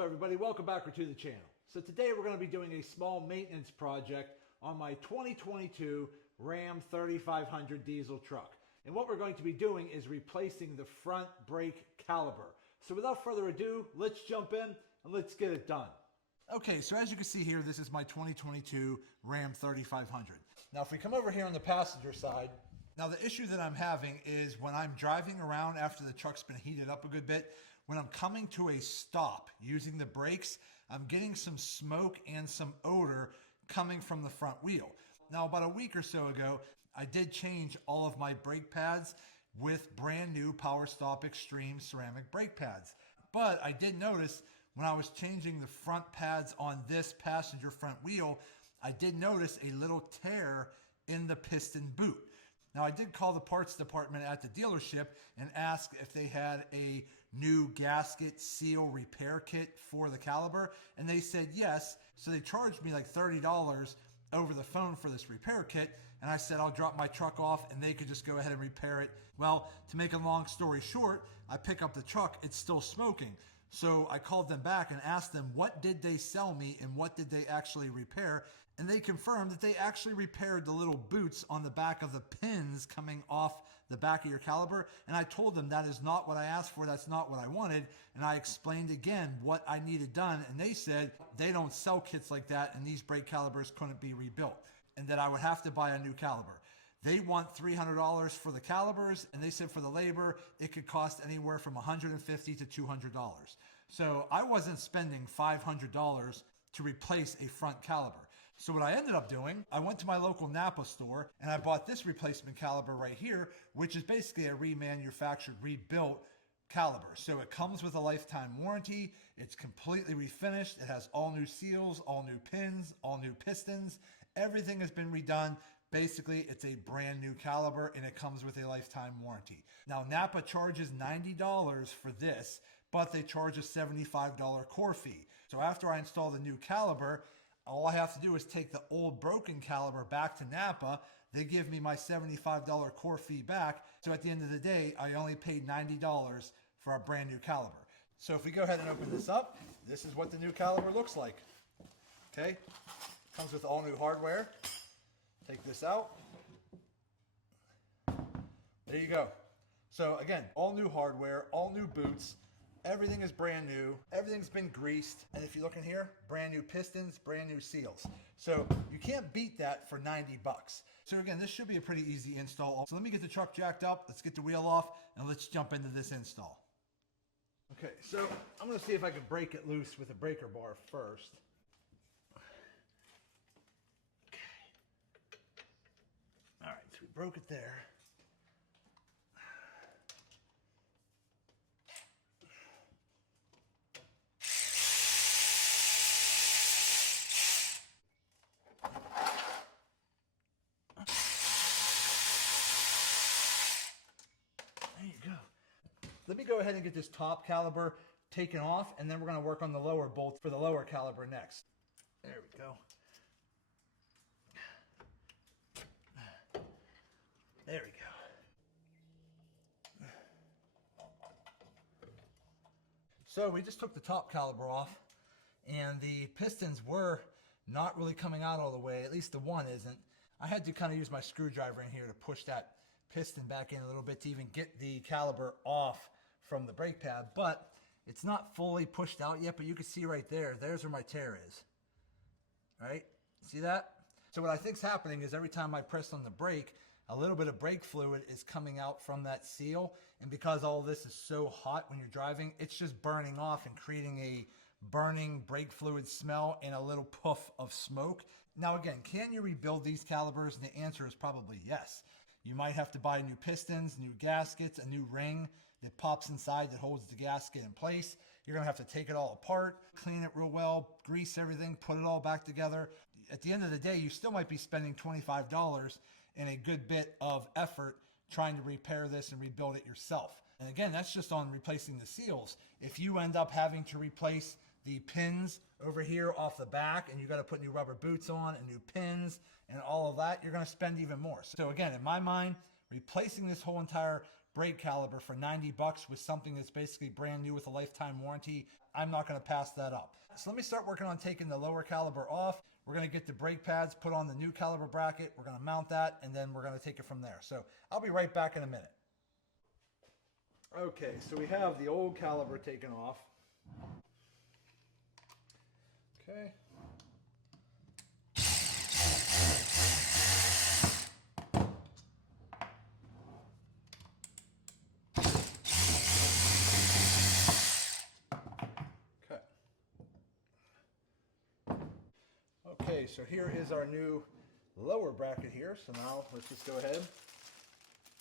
up, everybody? Welcome back to the channel. So today we're going to be doing a small maintenance project on my 2022 Ram 3500 diesel truck. And what we're going to be doing is replacing the front brake caliper. So without further ado, let's jump in and let's get it done. Okay, so as you can see here, this is my 2022 Ram 3500. Now if we come over here on the passenger side, now the issue that I'm having is when I'm driving around after the truck's been heated up a good bit, when I'm coming to a stop using the brakes, I'm getting some smoke and some odor coming from the front wheel. Now about a week or so ago, I did change all of my brake pads with brand new Power Stop Extreme ceramic brake pads. But I did notice when I was changing the front pads on this passenger front wheel, I did notice a little tear in the piston boot. Now I did call the parts department at the dealership and ask if they had a new gasket seal repair kit for the caliper, and they said yes. So they charged me like $30 over the phone for this repair kit, and I said I'll drop my truck off and they could just go ahead and repair it. Well, to make a long story short, I pick up the truck, it's still smoking. So I called them back and asked them what did they sell me and what did they actually repair, and they confirmed that they actually repaired the little boots on the back of the pins coming off the back of your caliper. And I told them that is not what I asked for, that's not what I wanted, and I explained again what I needed done, and they said they don't sell kits like that and these brake calipers couldn't be rebuilt and that I would have to buy a new caliper. They want $300 for the calipers, and they said for the labor, it could cost anywhere from $150 to $200. So I wasn't spending $500 to replace a front caliper. So what I ended up doing, I went to my local Napa store and I bought this replacement caliper right here, which is basically a remanufactured, rebuilt caliper. So it comes with a lifetime warranty. It's completely refinished. It has all new seals, all new pins, all new pistons. Everything has been redone. Basically, it's a brand new caliper and it comes with a lifetime warranty. Now, Napa charges $90 for this, but they charge a $75 core fee. So after I install the new caliper, all I have to do is take the old broken caliper back to Napa. They give me my $75 core fee back. So at the end of the day, I only paid $90 for a brand new caliper. So if we go ahead and open this up, this is what the new caliper looks like. Okay, comes with all new hardware. Take this out. There you go. So again, all new hardware, all new boots. Everything is brand new. Everything's been greased. And if you look in here, brand new pistons, brand new seals. So you can't beat that for 90 bucks. So again, this should be a pretty easy install. So let me get the truck jacked up. Let's get the wheel off and let's jump into this install. Okay, so I'm gonna see if I can break it loose with a breaker bar first. All right, so we broke it there. There you go. Let me go ahead and get this top caliper taken off, and then we're going to work on the lower bolt for the lower caliper next. There we go. There we go. So we just took the top caliper off, and the pistons were not really coming out all the way, at least the one isn't. I had to kind of use my screwdriver in here to push that piston back in a little bit to even get the caliper off from the brake pad, but it's not fully pushed out yet, but you can see right there, there's where my tear is. All right, see that? So what I think's happening is every time I press on the brake, a little bit of brake fluid is coming out from that seal, and because all this is so hot when you're driving, it's just burning off and creating a burning brake fluid smell and a little puff of smoke. Now again, can you rebuild these calipers? And the answer is probably yes. You might have to buy new pistons, new gaskets, a new ring that pops inside that holds the gasket in place. You're gonna have to take it all apart, clean it real well, grease everything, put it all back together. At the end of the day, you still might be spending $25 and a good bit of effort trying to repair this and rebuild it yourself. And again, that's just on replacing the seals. If you end up having to replace the pins over here off the back and you got to put new rubber boots on and new pins and all of that, you're going to spend even more. So again, in my mind, replacing this whole entire brake caliber for 90 bucks with something that's basically brand new with a lifetime warranty, I'm not going to pass that up. So let me start working on taking the lower caliber off. We're going to get the brake pads, put on the new caliber bracket. We're going to mount that, and then we're going to take it from there. So I'll be right back in a minute. Okay, so we have the old caliber taken off. Okay. Okay, so here is our new lower bracket here. So now let's just go ahead,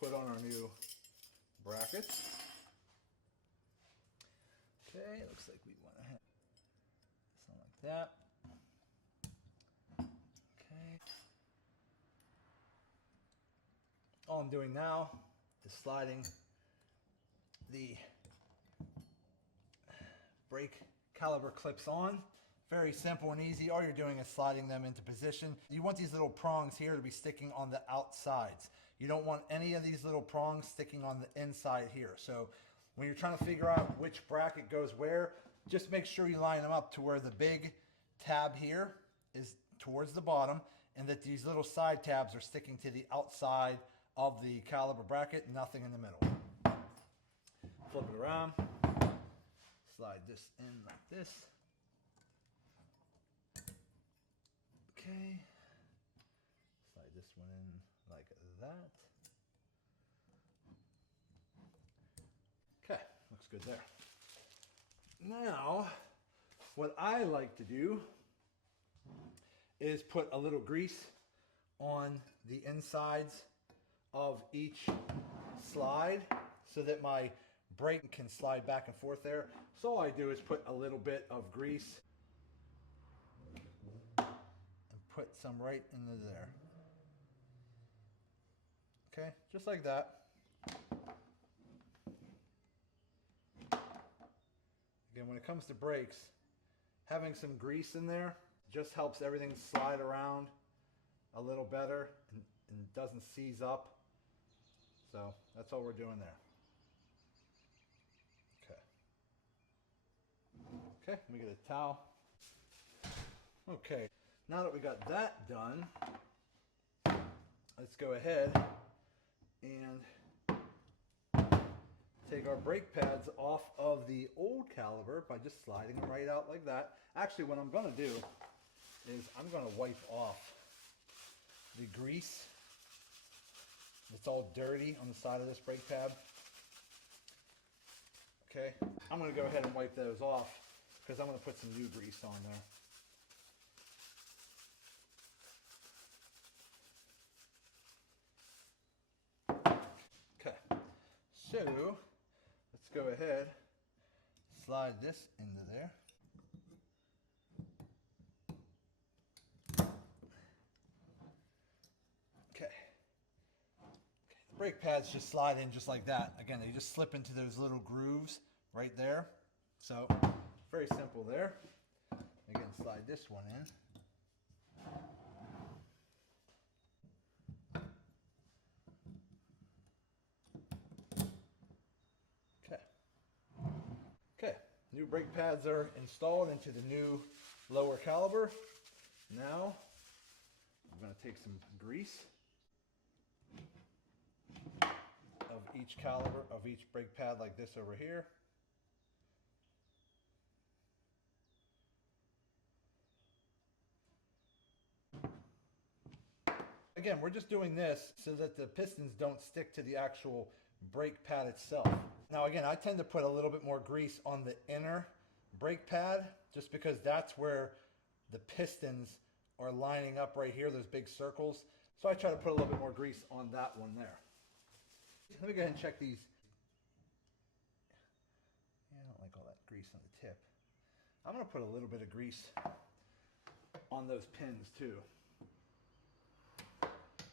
put on our new brackets. Okay, looks like we want to have something like that. Okay. All I'm doing now is sliding the brake caliber clips on. Very simple and easy. All you're doing is sliding them into position. You want these little prongs here to be sticking on the outsides. You don't want any of these little prongs sticking on the inside here. So when you're trying to figure out which bracket goes where, just make sure you line them up to where the big tab here is towards the bottom and that these little side tabs are sticking to the outside of the caliber bracket, nothing in the middle. Flip it around, slide this in like this. Okay, slide this one in like that. Okay, looks good there. Now, what I like to do is put a little grease on the insides of each slide so that my brake can slide back and forth there. So all I do is put a little bit of grease put some right into there. Okay, just like that. Again, when it comes to brakes, having some grease in there just helps everything slide around a little better and doesn't seize up. So that's all we're doing there. Okay. Okay, let me get a towel. Okay. Now that we got that done, let's go ahead and take our brake pads off of the old caliber by just sliding them right out like that. Actually, what I'm going to do is I'm going to wipe off the grease that's all dirty on the side of this brake pad. Okay, I'm going to go ahead and wipe those off because I'm going to put some new grease on there. So let's go ahead, slide this into there. Okay. The brake pads just slide in just like that. Again, they just slip into those little grooves right there. So very simple there. Again, slide this one in. Okay, new brake pads are installed into the new lower caliber. Now, I'm going to take some grease of each caliber, of each brake pad like this over here. Again, we're just doing this so that the pistons don't stick to the actual brake pad itself. Now again, I tend to put a little bit more grease on the inner brake pad just because that's where the pistons are lining up right here, those big circles. So I try to put a little bit more grease on that one there. Let me go ahead and check these. Yeah, I don't like all that grease on the tip. I'm going to put a little bit of grease on those pins too.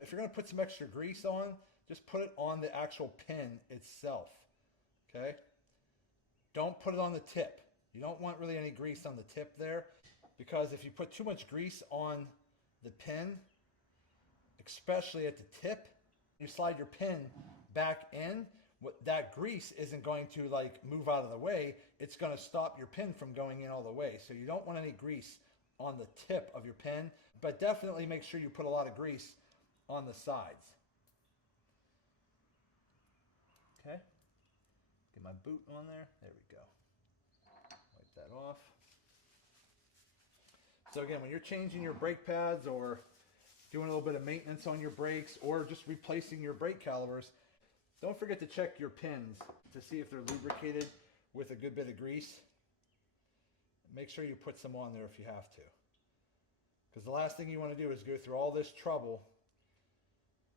If you're going to put some extra grease on, just put it on the actual pin itself. Okay? Don't put it on the tip. You don't want really any grease on the tip there, because if you put too much grease on the pin, especially at the tip, you slide your pin back in, that grease isn't going to like move out of the way. It's going to stop your pin from going in all the way. So you don't want any grease on the tip of your pin, but definitely make sure you put a lot of grease on the sides. Okay, get my boot on there. There we go. Wipe that off. So again, when you're changing your brake pads or doing a little bit of maintenance on your brakes or just replacing your brake calipers, don't forget to check your pins to see if they're lubricated with a good bit of grease. Make sure you put some on there if you have to. Because the last thing you want to do is go through all this trouble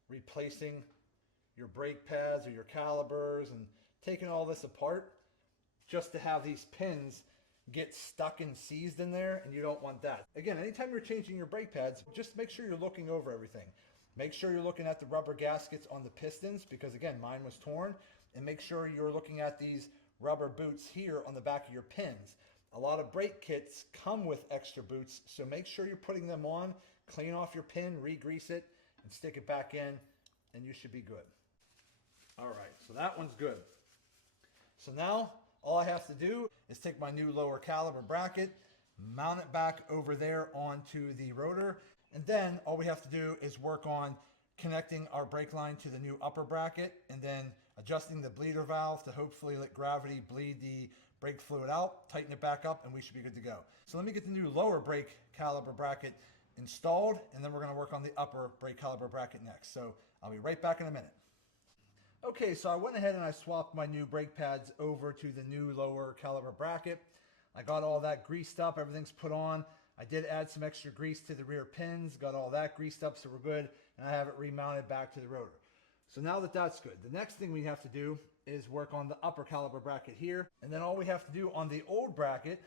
replacing your brake pads or your calipers and taking all this apart just to have these pins get stuck and seized in there, and you don't want that. Again, anytime you're changing your brake pads, just make sure you're looking over everything. Make sure you're looking at the rubber gaskets on the pistons, because again, mine was torn, and make sure you're looking at these rubber boots here on the back of your pins. A lot of brake kits come with extra boots, so make sure you're putting them on, clean off your pin, re-grease it, and stick it back in, and you should be good. All right, so that one's good. So now, all I have to do is take my new lower caliber bracket, mount it back over there onto the rotor, and then all we have to do is work on connecting our brake line to the new upper bracket and then adjusting the bleeder valve to hopefully let gravity bleed the brake fluid out, tighten it back up, and we should be good to go. So let me get the new lower brake caliber bracket installed, and then we're going to work on the upper brake caliber bracket next. So I'll be right back in a minute. Okay, so I went ahead and I swapped my new brake pads over to the new lower caliber bracket. I got all that greased up, everything's put on. I did add some extra grease to the rear pins, got all that greased up, so we're good, and I have it remounted back to the rotor. So now that that's good, the next thing we have to do is work on the upper caliber bracket here, and then all we have to do on the old bracket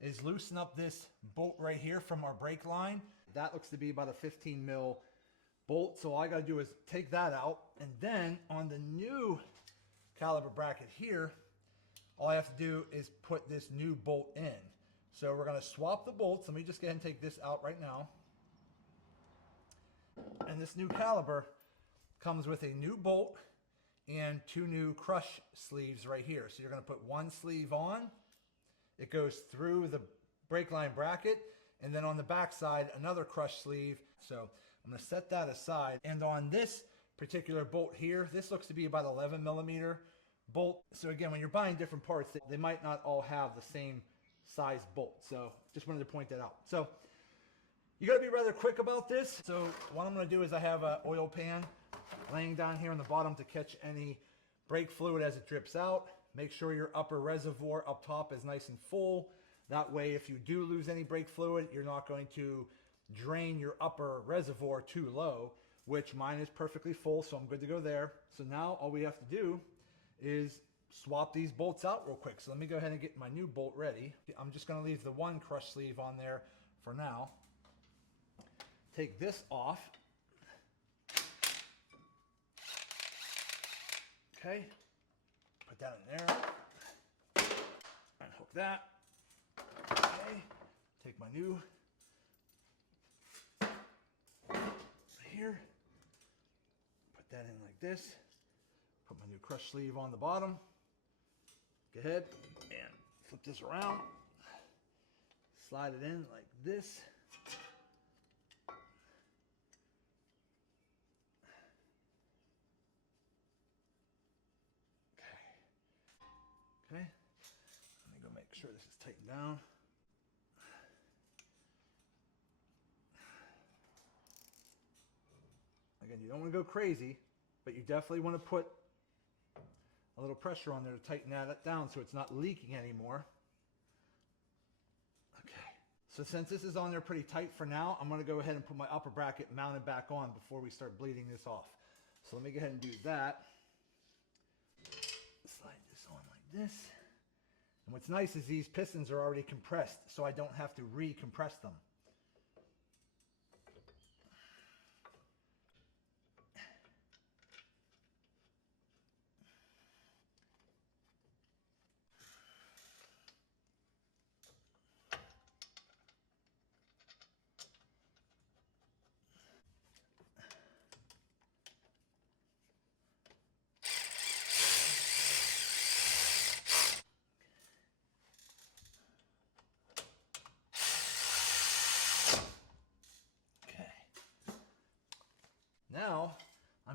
is loosen up this bolt right here from our brake line. That looks to be about a 15 mil bolt, so all I got to do is take that out, and then on the new caliber bracket here, all I have to do is put this new bolt in. So we're going to swap the bolts. Let me just go ahead and take this out right now. And this new caliber comes with a new bolt and two new crush sleeves right here. So you're going to put one sleeve on, it goes through the brake line bracket, and then on the back side another crush sleeve. So I'm going to set that aside, and on this particular bolt here, this looks to be about 11 millimeter bolt. So again, when you're buying different parts, they might not all have the same size bolt. So just wanted to point that out. So you got to be rather quick about this. So what I'm going to do is I have an oil pan laying down here on the bottom to catch any brake fluid as it drips out. Make sure your upper reservoir up top is nice and full. That way, if you do lose any brake fluid, you're not going to drain your upper reservoir too low, which mine is perfectly full, so I'm good to go there. So now all we have to do is swap these bolts out real quick. So let me go ahead and get my new bolt ready. I'm just going to leave the one crush sleeve on there for now. Take this off. Okay, put that in there. Unhook that. Okay, take my new here, put that in like this, put my new crush sleeve on the bottom, go ahead and flip this around, slide it in like this, okay, let me go make sure this is tightened down. Again, you don't want to go crazy, but you definitely want to put a little pressure on there to tighten that down so it's not leaking anymore. Okay, so since this is on there pretty tight for now, I'm going to go ahead and put my upper bracket mounted back on before we start bleeding this off. So let me go ahead and do that. Slide this on like this. And what's nice is these pistons are already compressed, so I don't have to re-compress them.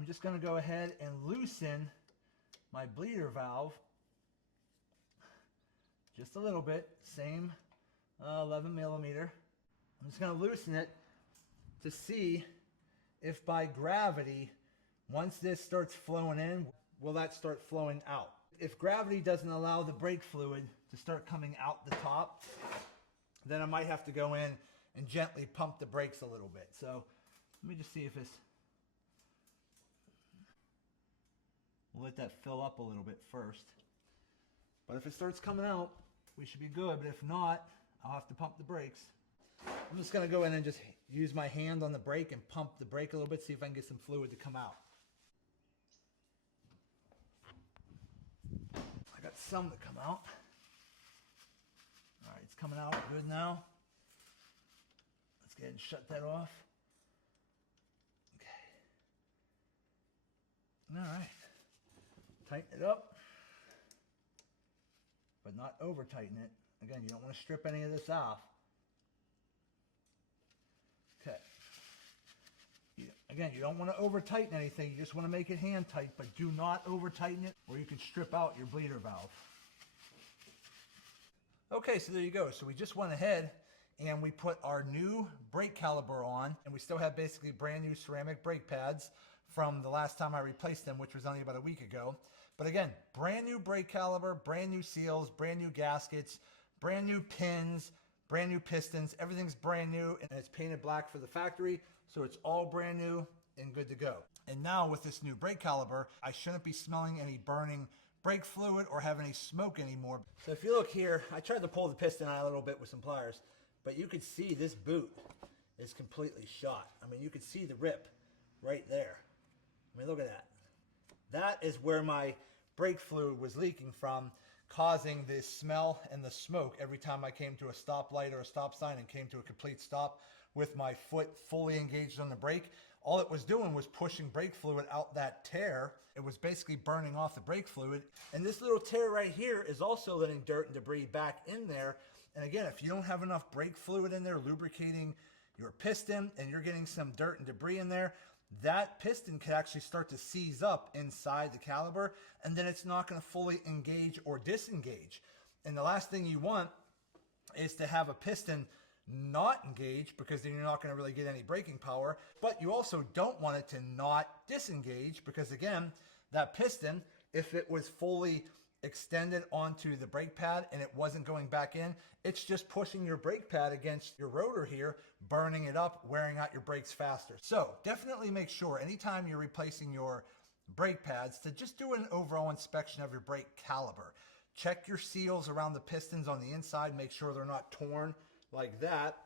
just going to go ahead and loosen my bleeder valve just a little bit, same 11 millimeter. I'm just going to loosen it to see if by gravity, once this starts flowing in, will that start flowing out. If gravity doesn't allow the brake fluid to start coming out the top, then I might have to go in and gently pump the brakes a little bit. So let me just see if it's, we'll let that fill up a little bit first. But if it starts coming out, we should be good. But if not, I'll have to pump the brakes. I'm just going to go in and just use my hand on the brake and pump the brake a little bit, see if I can get some fluid to come out. I got some to come out. All right, it's coming out good now. Let's go ahead and shut that off. Okay. All right. Tighten it up, but not over tighten it. Again, you don't want to strip any of this off. Okay. Again, you don't want to over tighten anything. You just want to make it hand tight, but do not over tighten it or you can strip out your bleeder valve. Okay, so there you go. So we just went ahead and we put our new brake caliper on, and we still have basically brand new ceramic brake pads from the last time I replaced them, which was only about a week ago. But again, brand new brake caliper, brand new seals, brand new gaskets, brand new pins, brand new pistons. Everything's brand new, and it's painted black for the factory, so it's all brand new and good to go. And now with this new brake caliper, I shouldn't be smelling any burning brake fluid or have any smoke anymore. So if you look here, I tried to pull the piston out a little bit with some pliers, but you could see this boot is completely shot. I mean, you could see the rip right there. I mean, look at that. That is where my brake fluid was leaking from, causing the smell and the smoke every time I came to a stoplight or a stop sign and came to a complete stop with my foot fully engaged on the brake. All it was doing was pushing brake fluid out that tear. It was basically burning off the brake fluid. And this little tear right here is also letting dirt and debris back in there. And again, if you don't have enough brake fluid in there lubricating your piston and you're getting some dirt and debris in there, that piston can actually start to seize up inside the caliper, and then it's not going to fully engage or disengage. And the last thing you want is to have a piston not engage, because then you're not going to really get any braking power. But you also don't want it to not disengage, because again, that piston, if it was fully extended onto the brake pad and it wasn't going back in, it's just pushing your brake pad against your rotor here, burning it up, wearing out your brakes faster. So definitely make sure anytime you're replacing your brake pads to just do an overall inspection of your brake caliper. Check your seals around the pistons on the inside, make sure they're not torn like that,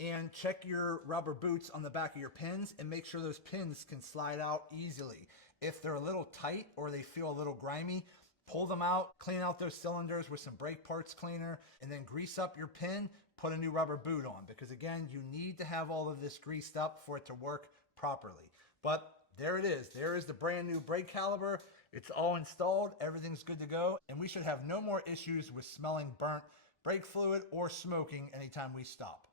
and check your rubber boots on the back of your pins and make sure those pins can slide out easily. If they're a little tight or they feel a little grimy, pull them out, clean out those cylinders with some brake parts cleaner, and then grease up your pin, put a new rubber boot on, because again, you need to have all of this greased up for it to work properly. But there it is. There is the brand new brake caliper. It's all installed. Everything's good to go. And we should have no more issues with smelling burnt brake fluid or smoking anytime we stop.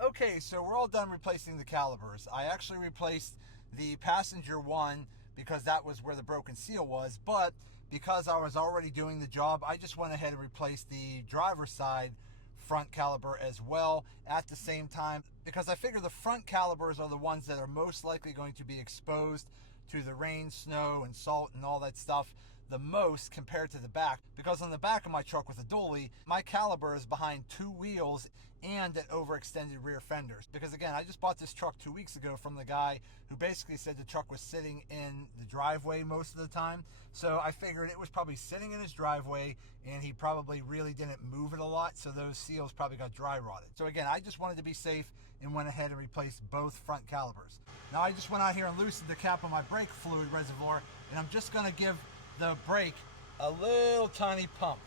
Okay, so we're all done replacing the calipers. I actually replaced the passenger one because that was where the broken seal was, but because I was already doing the job, I just went ahead and replaced the driver's side front caliper as well at the same time, because I figure the front calipers are the ones that are most likely going to be exposed to the rain, snow, and salt and all that stuff the most compared to the back, because on the back of my truck with a dually, my caliper is behind two wheels and an overextended rear fenders. Because again, I just bought this truck 2 weeks ago from the guy who basically said the truck was sitting in the driveway most of the time. So I figured it was probably sitting in his driveway and he probably really didn't move it a lot, so those seals probably got dry rotted. So again, I just wanted to be safe and went ahead and replaced both front calipers. Now I just went out here and loosened the cap on my brake fluid reservoir, and I'm just gonna give the brake a little tiny pump,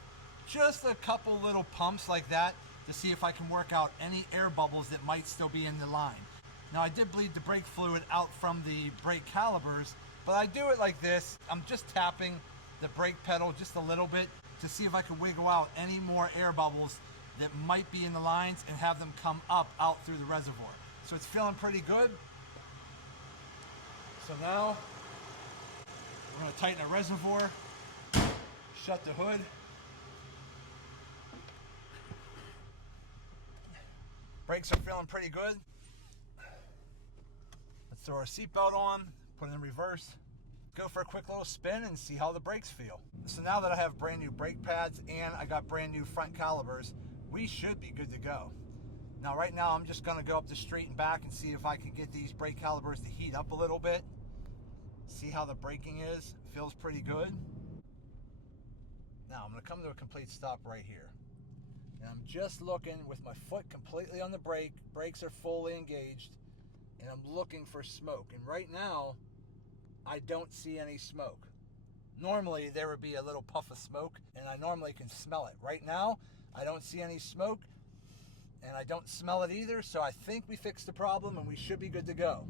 just a couple little pumps like that, to see if I can work out any air bubbles that might still be in the line. Now I did bleed the brake fluid out from the brake calipers, but I do it like this. I'm just tapping the brake pedal just a little bit to see if I can wiggle out any more air bubbles that might be in the lines and have them come up out through the reservoir. So it's feeling pretty good. So now We're going to tighten the reservoir, shut the hood. Brakes are feeling pretty good. Let's throw our seatbelt on, put it in reverse, go for a quick little spin and see how the brakes feel. So now that I have brand new brake pads and I got brand new front calipers, we should be good to go. Now right now I'm just going to go up the street and back and see if I can get these brake calipers to heat up a little bit. See how the braking is. Feels pretty good. Now I'm going to come to a complete stop right here. And I'm just looking with my foot completely on the brake. Brakes are fully engaged. And I'm looking for smoke. And right now, I don't see any smoke. Normally, there would be a little puff of smoke, and I normally can smell it. Right now, I don't see any smoke, and I don't smell it either, so I think we fixed the problem, and we should be good to go.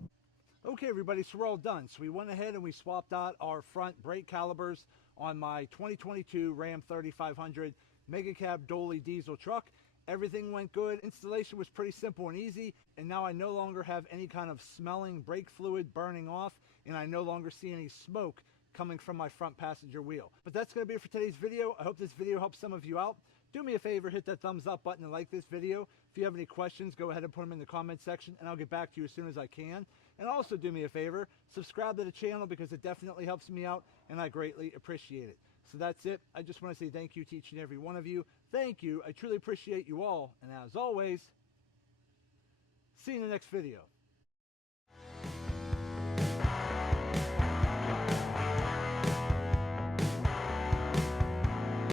Okay, everybody, so we're all done. So we went ahead and we swapped out our front brake calipers on my 2022 Ram 3500 Mega Cab Dolly diesel truck. Everything went good. Installation was pretty simple and easy, and now I no longer have any kind of smelling brake fluid burning off, and I no longer see any smoke coming from my front passenger wheel. But that's going to be it for today's video. I hope this video helps some of you out. Do me a favor, hit that thumbs up button and like this video. If you have any questions, go ahead and put them in the comment section, and I'll get back to you as soon as I can. And also do me a favor, subscribe to the channel because it definitely helps me out, and I greatly appreciate it. So that's it. I just want to say thank you to each and every one of you. Thank you. I truly appreciate you all. And as always, see you in the next video.